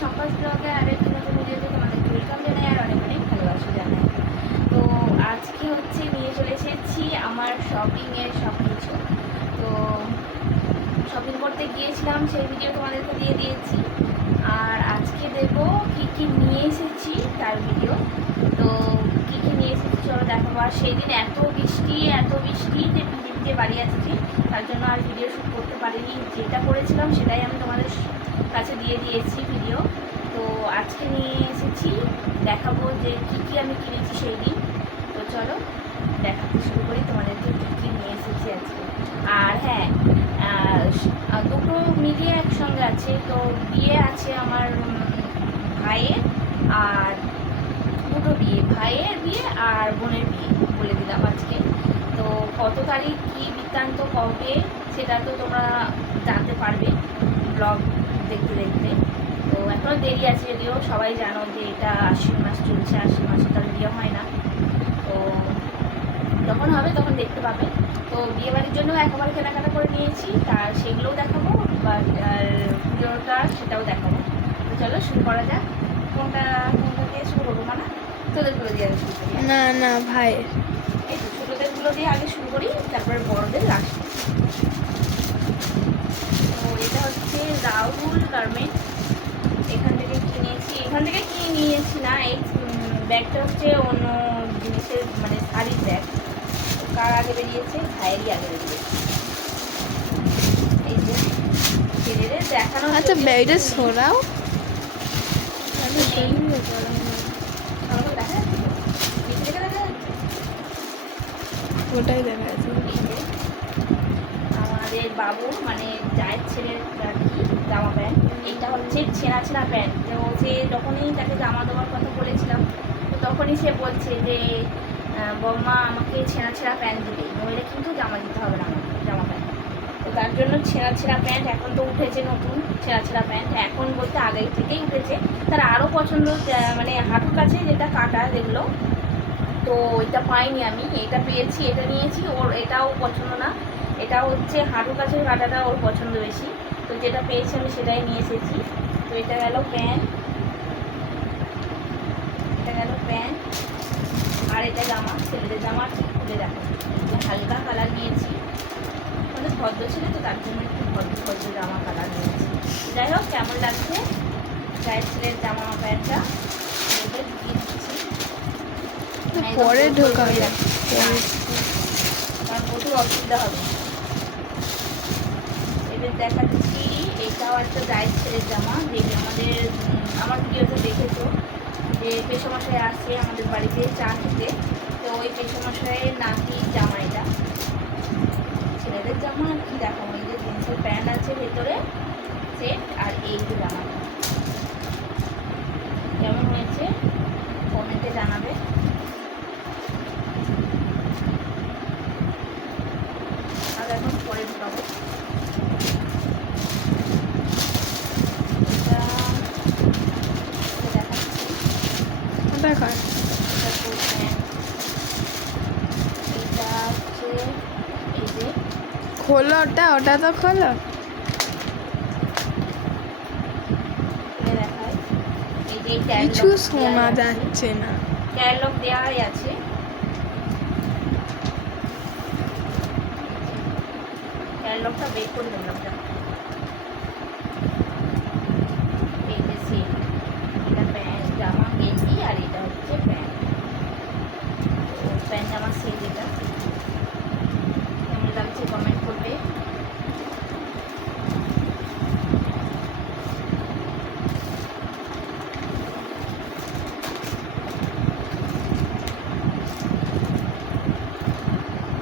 সম্পাস ব্লগে আরেকটি নতুন ভিডিওতে তোমাদের ওয়েলকাম জানাই আর অনেক অনেক ভালোবাসা জানাই। তো আজকে হচ্ছে নিয়ে চলে এসেছি আমার শপিংয়ের সব কিছু। তো শপিং করতে গিয়েছিলাম, সেই ভিডিও তোমাদেরকে দিয়ে দিয়েছি। আর আজকে দেখো কী কী নিয়ে এসেছি তার ভিডিও। তো কী কী নিয়ে এসেছি চলো দেখাবো। আর সেই দিন এত বৃষ্টি যে ভিজে ভিজে বাড়ি আসছি, তার জন্য আর ভিডিও শ্যুট করতে পারিনি। যেটা করেছিলাম সেটাই আমি তোমাদের কাছে দিয়ে দিয়েছি ভিডিও। তো আজকে নিয়ে এসেছি, দেখাবো যে কী কী আমি কিনেছি সেই দিন। তো চলো দেখাতে শুরু করি তোমাদেরকে কী কী নিয়ে এসেছি আজকে। আর হ্যাঁ, দুটো মিলিয়ে একসঙ্গে আছে। তো বিয়ে আছে আমার ভাইয়ের, আর দুটো বিয়ে, ভাইয়ের বিয়ে আর বোনের বিয়ে বলে দিলাম আজকে। তো কত তারিখ কী বৃত্তান্ত কবে সেটা তো তোমরা জানতে পারবে ব্লগ দেখতে দেখতে। তো এখনও দেরি আছে, যদিও সবাই জানো যে এটা আশ্বিন মাস চলছে, আশ্বিন মাসে তার বিয়ে হয় না। তো যখন হবে তখন দেখতে পাবে। তো বিয়েবাড়ির জন্য একেবারে কেনাকাটা করে নিয়েছি, তার সেগুলোও দেখাবো, আর পুজোটা সেটাও দেখাবো। তো চলো শুরু করা যাক। কোনটা দিয়ে শুরু করবো? মানে ছোটোদেরগুলো দিয়ে আগে শুরু করি। না না ভাই, এই তো ছোটোদেরগুলো দিয়ে আগে শুরু করি, তারপরে বড়দের লাস্টে। তো এটা হচ্ছে রাহুল গার্মেন্ট, এখান থেকে কিনে নিয়েছি না। এই ব্যাগটা হচ্ছে অন্য জিনিসের, মানে শাড়ির ব্যাগ। কার আগে বেরিয়েছে? ভাইয়েরই আগে বেরিয়েছে। এই যে ছেলেদের দেখানো। আচ্ছা ব্যাগটা সরাও। ওটাই দেখা যাচ্ছে। আমাদের বাবু মানে জায়ের ছেলের আর কি জামা প্যান্ট। এইটা হচ্ছে ছেঁড়া ছেঁড়া প্যান্ট। তো সে যখনই তাকে জামা দেওয়ার কথা বলেছিলাম, তো তখনই সে বলছে যে বম্মা আমাকে ছেঁড়া ছেঁড়া প্যান্ট দিবে, নইলে কিন্তু জামা দিতে হবে না আমাকে, জামা প্যান্ট। তো তার জন্য ছেঁড়া ছেঁড়া প্যান্ট, এখন তো উঠেছে নতুন ছেঁড়া ছেঁড়া প্যান্ট, এখন বলতে আগেই থেকেই উঠেছে। তার আরও পছন্দ মানে হাঁটুর কাছে যেটা কাটা যেগুলো, তো এটা পাইনি আমি, এটা পেয়েছি, এটা নিয়েছি। ওর এটাও পছন্দ না, এটা হচ্ছে হাঁটুর কাছের কাটাটা ওর পছন্দ বেশি। তো যেটা পেয়েছি আমি সেটাই নিয়ে এসেছি। তো এটা গেল প্যান্ট, আর এটা জামা, ছেলেদের জামা ঠিক খুলে দেখো, হালকা কালার নিয়েছি। মানে ভদ্র ছিল তো তার জন্য একটু ভদ্র জামা কালার নিয়েছি। যাই হোক, কেমন লাগছে গায়ের ছেলের জামা প্যান্টটা দিয়ে দিচ্ছি। পরে ঢোকাবে, কারণ প্রচুর অসুবিধা হবে। এবার দেখাচ্ছি, এটাও একটা গায়ের ছেলের জামা, যেটি আমার ভিডিওতে দেখেছো যে পেশমশাই আসছে আমাদের বাড়িতে চা খেতে। তো ওই পেশমশাইয়ের নাতির জামা এটা, ছেলেদের জামা। আর কি দেখাবো, এই যে জিন্সের প্যান্ট আছে ভেতরে সেট, আর এই যে জামাটা কেমন হয়েছে কমেন্টে জানাবে। আর এখন পরে ঢুকাবো। দেখা খোলো ওটা তো খোলো। কিছু শোনা যাচ্ছে না, ক্যাটালগ দেওয়াই আছে। ক্যাটালগটা বের করে দিলাম। এই যে সেট, এটা প্যান্ট জামা গেঞ্জি, আর এটা হচ্ছে প্যান্ট। তো প্যান্ট জামা সেট, এটা কেমন লাগছে কমেন্ট করবে।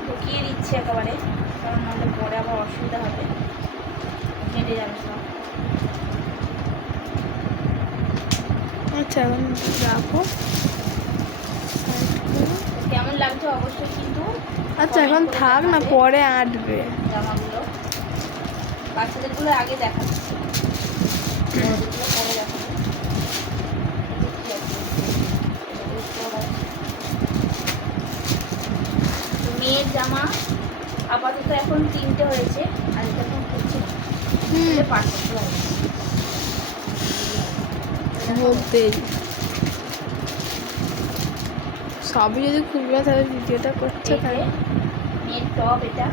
ঢুকিয়ে দিচ্ছি একেবারে, কারণ নাহলে পরে আবার অসুবিধা হবে, হেঁটে যাবে সব। আচ্ছা এখন রাখো। কেমন লাগছে অবশ্যই কিন্তু। আচ্ছা এখন থাক না, পরে আঁটবে জামাগুলো বাচ্চাদেরগুলো আগে দেখাচ্ছি, বড়দেরগুলো পরে দেখাবো। মেয়ের জামা আপাতত এখন 3টে হয়েছে, আর এটা এখন করছি পাঁচ বছর হবে। বলতেই সবই যদি খুলবে তাহলে ভিডিওটা করছে এই যে তাই মেয়ের টপ এটা,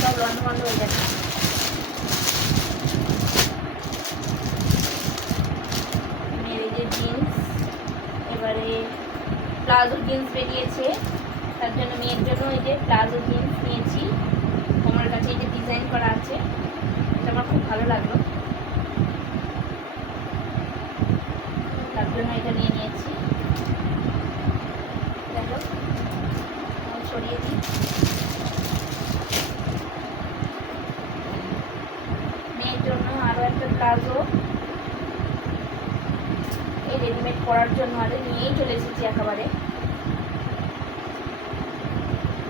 সব লন্ড বন্ধ হয়ে যাচ্ছে। মেয়ের এই যে জিন্স, এবারে প্লাজো জিন্স বেরিয়েছে, তার জন্য মেয়ের জন্য এই যে প্লাজো জিন্স নিয়েছি। আমার কাছে এই যে ডিজাইন করা আছে, এটা আমার খুব ভালো লাগলো, তার জন্য এটা নিয়ে নিয়েছি। দেখো সরিয়ে দিই। মেয়ের জন্য আরও একটা প্লাজো এই রেডিমেড পরার জন্য আরে নিয়েই চলে এসেছি একেবারে।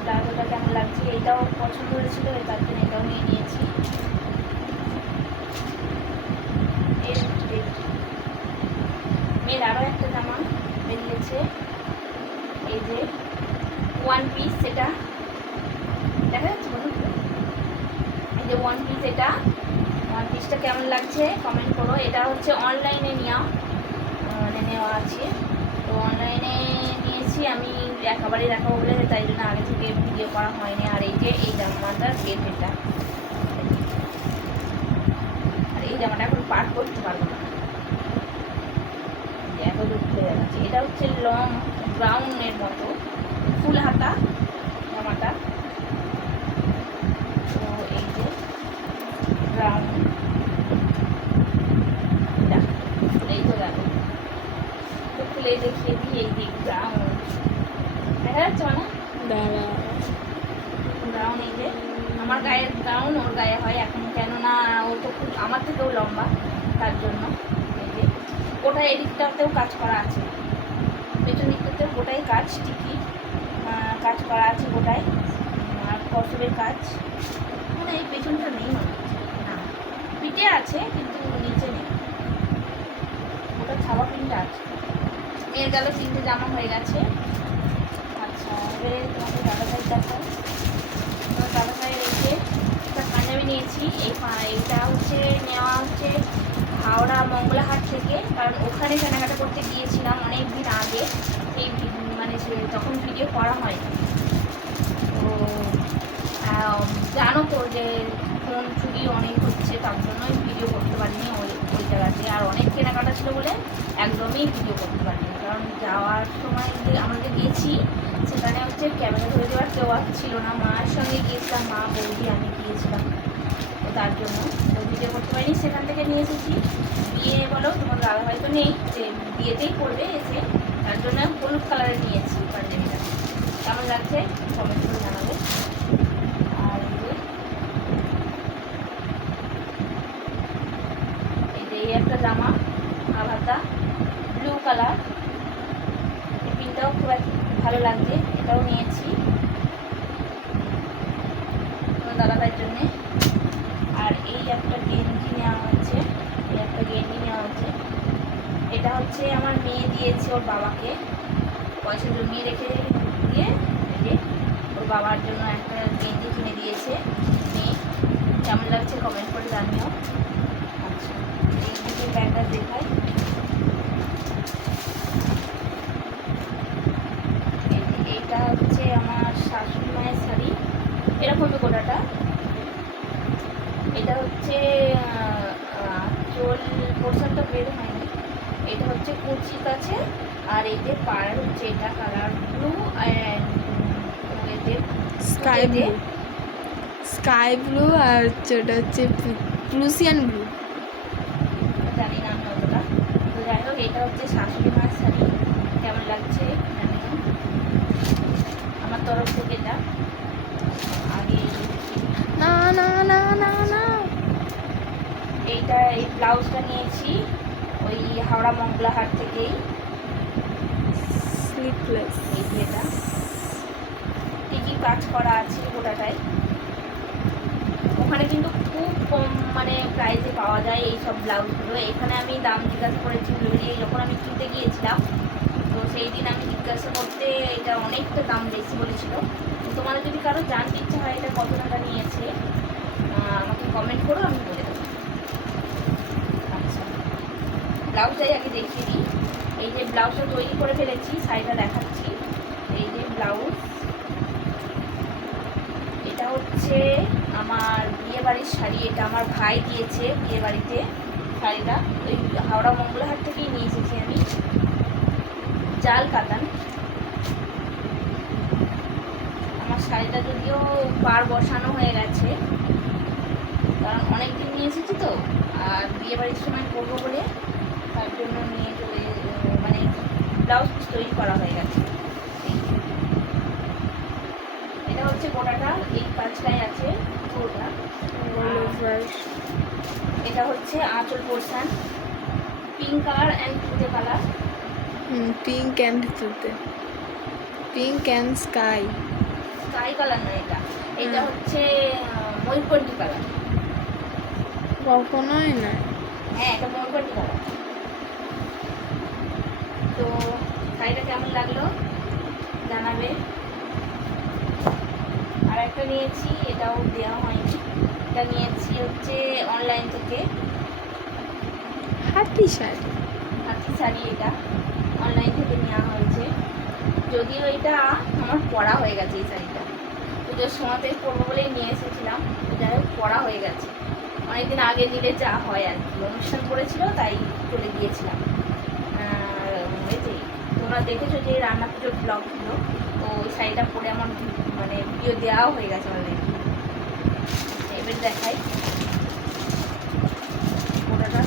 প্লাজোটা কেমন লাগছে, এটাও পছন্দ হয়েছিল, তার জন্য এটাও নিয়ে নিয়েছি। মেয়ের আরও একটা জামা বেরিয়েছে, এই যে ওয়ান পিস, সেটা দেখা যাচ্ছে বলুন তো? এই যে ওয়ান পিস, এটা ওয়ান পিসটা কেমন লাগছে কমেন্ট করো। এটা হচ্ছে অনলাইনে নেওয়া আছে, তো অনলাইনে নিয়েছি আমি, একেবারে দেখাবো বলে তাই জন্য আগে থেকে ভিডিও করা হয়নি। আর এই যে এই জামাটার গেট এটা, আর এই জামাটা এখন পার করতে পারবো না, এত দূর খুলে যাচ্ছে। এটা হচ্ছে লং ব্রাউনের মতো ফুল হাতা জামাটা, তো এই যে ব্রাউন, এই তো দেখো, তো খুলে দেখিয়ে দিই। এই যে ব্রাউন দেখা যাচ্ছে না, ব্রাউন, এই যে আমার গায়ের ব্রাউন ওর গায়ে হয় এখন, কেননা ও তো খুব আমার থেকেও লম্বা, তার জন্য। এই যে গোটা এদিকটাতেও কাজ করা আছে, পেছন দিকটাতেও গোটাই কাজ, টিকি কাজ করা আছে গোটায়, আর কসবের কাজ, মানে এই পেছনটা নেই মনে হচ্ছে, না পিঠে আছে কিন্তু নিচে নেই, ওটা ছাওয়া প্রিন্টটা আছে। মেয়ের গেল 3টে জামা হয়ে গেছে। আচ্ছা, এবারে তোমাকে দাদা ভাই দেখাও। তোমার দাদা ভাইয়ের এই যে একটা পাঞ্জাবি নিয়েছি, এইটা হচ্ছে নেওয়া হচ্ছে হাওড়া মঙ্গলাহাট থেকে, কারণ ওখানে কেনাকাটা করতে গিয়েছিলাম অনেক দিন আগে, এই মানে তখন ভিডিও করা হয়। তো জানো তো যে ফোন চুরি অনেক হচ্ছে, তার জন্যই ভিডিও করতে পারিনি ওই জায়গাতে, আর অনেক কেনাকাটা ছিল বলে একদমই ভিডিও করতে পারিনি, কারণ যাওয়ার সময় যে আমরা যে গিয়েছি সেখানে হচ্ছে ক্যামেরা ধরে দেওয়ার কেউ ছিল না, মায়ের সঙ্গে গিয়েছিলাম, মা বৌদি আমি গিয়েছিলাম, তো তার জন্য তো ভিডিও করতে পারিনি। সেখান থেকে নিয়ে এসেছি, বিয়ে বলো তোমার দাদা হয়তো নেই, যে বিয়েতেই করবে এসে, তার জন্য হলুদ কালারের নিয়েছি পাঞ্জাবিটা। কেমন লাগছে কমেন্ট করে জানাবে। আর এই যে একটা জামা আলাদা ব্লু কালার, এই পিনটাও খুব ভালো লাগছে, এটাও নিয়েছি তোমার দাদাভাইয়ের জন্যে। আর এই একটা গেঞ্জি নেওয়া হচ্ছে, এটা হচ্ছে আমার মেয়ে দিয়েছে ওর বাবাকে, পয়সা জমিয়ে রেখে দিয়ে ওর বাবার জন্য একটা গেঞ্জি কিনে দিয়েছে মেয়ে। কেমন লাগছে কমেন্ট করে জানিও। আচ্ছা, এই দিকে ব্যাগটা দেখাই, এইটা হচ্ছে আমার শাশুড়ি মায়ের শাড়ি, এরকমই গোটাটা। এটা হচ্ছে চোল পোর্শনটা বের হয়নি, এটা হচ্ছে কুচির কাছে, আর এই যে পাড় হচ্ছে এটা কালার ব্লু অ্যান্ড এতে স্কাই ব্লু আর হচ্ছে ওটা হচ্ছে প্লুসিয়ান ব্লু, জানি না আমি অতটা। তো যাই হোক, এটা হচ্ছে শাশুড়ি মায়ের শাড়ি, কেমন লাগছে জানিও আমার তরফ থেকে। এটা আগে না না না না না, এইটা এই ব্লাউজটা নিয়েছি ওই হাওড়া মঙ্গলাহাট থেকেই, স্লিপলেস, এই যে এটা কি কাজ করা আছে গোটাটায়। ওখানে কিন্তু খুব কম মানে প্রাইসে পাওয়া যায় এই সব ব্লাউজগুলো, এখানে আমি দাম জিজ্ঞাসা করেছি যখন আমি কিনতে গিয়েছিলাম, তো সেই দিন আমি জিজ্ঞাসা করতে এটা অনেকটা দাম বেশি বলেছিল। তোমাদের যদি কারো জানতে ইচ্ছা হয় এটা কত টাকা নিয়েছে আমাকে কমেন্ট করো, আমি বলে দেবো। আচ্ছা, ব্লাউজটাই আগে দেখিয়ে দিই। এই যে ব্লাউজটা তৈরি করে ফেলেছি, শাড়িটা দেখাচ্ছি। এই যে ব্লাউজ, এটা হচ্ছে আমার বিয়ে বাড়ির শাড়ি। এটা আমার ভাই দিয়েছে বিয়ে বাড়িতে শাড়িটা, ওই হাওড়া মঙ্গলাহাট থেকেই নিয়ে এসেছি আমি। জাল কাতান। আমার শাড়িটা যদিও পার বসানো হয়ে গেছে, কারণ অনেক দিন নিয়ে এসেছি তো, আর বিয়ে বাড়ির সময় করবো বলে তার জন্য নিয়ে চলে, মানে ব্লাউজ তৈরি করা হয়ে গেছে। এটা হচ্ছে গোটাটা, এই পাঁচটায় আছে পুরোটা। এটা হচ্ছে আঁচল পোর্শন, পিঙ্ক কালার অ্যান্ড তুতে কালার। পিঙ্ক অ্যান্ড তুতে, pink and sky. Sky colour না এটা, এটা হচ্ছে ময়ূরকণ্ঠী কালার। কখনোই না। হ্যাঁ, এটা ময়ূরকণ্ঠী কালার। তো শাড়িটা কেমন লাগলো জানাবে। আর একটা নিয়েছি, এটাও দেওয়া হয়নি। এটা নিয়েছি হচ্ছে অনলাইন থেকে, হাতি শাড়ি। হাতি শাড়ি। এটা অনলাইন থেকে নেওয়া হয়েছে, যদিও এটা আমার পরা হয়ে গেছে। এই শাড়িটা পুজোর সময়তে পরবো বলেই নিয়ে এসেছিলাম, যাই হোক পরা হয়ে গেছে। অনেকদিন আগে দিলে যা হয় আর কি, অনুষ্ঠান করেছিল তাই চলে গিয়েছিলাম। আর এই যে তোমরা দেখেছো যে রান্না পুজোর ব্লগ ছিল, তো ওই শাড়িটা পরে আমার মানে ভিডিও দেওয়াও হয়ে গেছে অলরেডি। এবার দেখাই ওটাটা।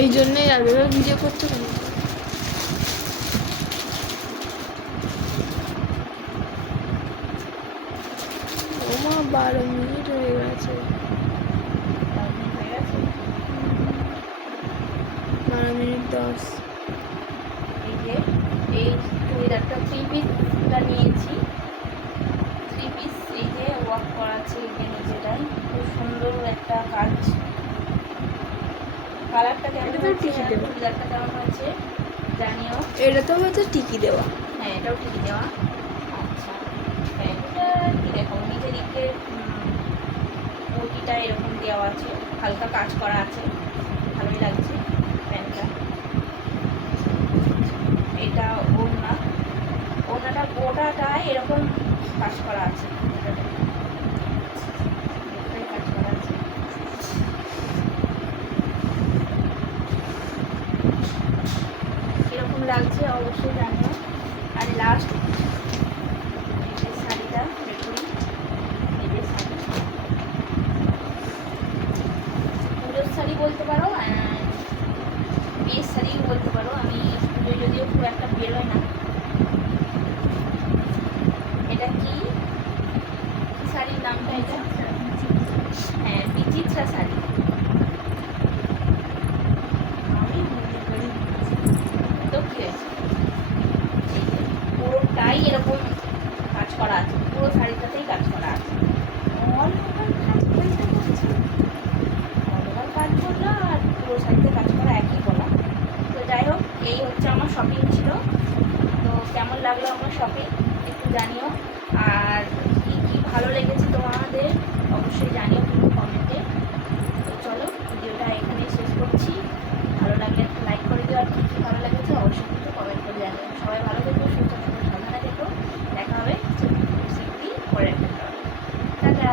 এই জন্যই আগে ভিডিও করতে পারি। ওমা 12 মিনিট হয়ে গেছে। 12 মিনিট 10। এই যে এই চুড়িদারটা 3 পিসটা নিয়েছি, 3 পিস। এই যে ওয়ার্ক করা আছে, এই যে নিচেটাই খুব সুন্দর একটা কাজ। কালারটা কেমন হয়েছে, চুড়িদারটা কেমন হয়েছে জানিও। এটা তো হয়তো টিকি দেওয়া। হ্যাঁ, এটাও ঠিক দেওয়া। আচ্ছা, প্যান্টটা কি দেখো, নিচের দিকে বটিটা এরকম দেওয়া আছে, হালকা কাজ করা আছে, ভালোই লাগছে প্যান্টটা। এটা ওড়না, ওড়নাটা গোটাটায় এরকম কাজ করা আছে, কাজ করা আছে। কিরকম লাগছে অবশ্যই জানিও। আর লাস্ট এই যে শাড়িটা দেখুন, এই যে শাড়ি, পুজোর শাড়ি বলতে পারো, বিয়ের শাড়িও বলতে পারো। আমি পুজোয় যদিও খুব একটা বেরোয় না। এটা কি শাড়ির নামটা? এটা হ্যাঁ, বিচিত্রা শাড়ি। তো কি হয়েছে, এই যে পুরোটাই এরকম কাজ করা আছে, পুরো শাড়িটাতেই কাজ করা আছে। অল ওভার কাজ করলো আর পুরো শাড়িতে কাজ করা একই বলা। তো যাই হোক, এই হচ্ছে আমার শপিং ছিল। তো কেমন লাগলো আমার শপিং একটু জানিও, আর কি কি ভালো লেগেছে তোমাদের অবশ্যই জানিও কিন্তু কমেন্টে। তো চলো, ভিডিওটা এখানে শেষ করছি। ভালো লাগলে একটা লাইক করে দিও, আর কি কি ভালো লেগেছে অবশ্যই কিন্তু কমেন্ট করে জানিও। সবাই ভালো থেকো, সুস্থ থেকো, সাবধানে থেকো। দেখা হবে পরে একটা। টাটা।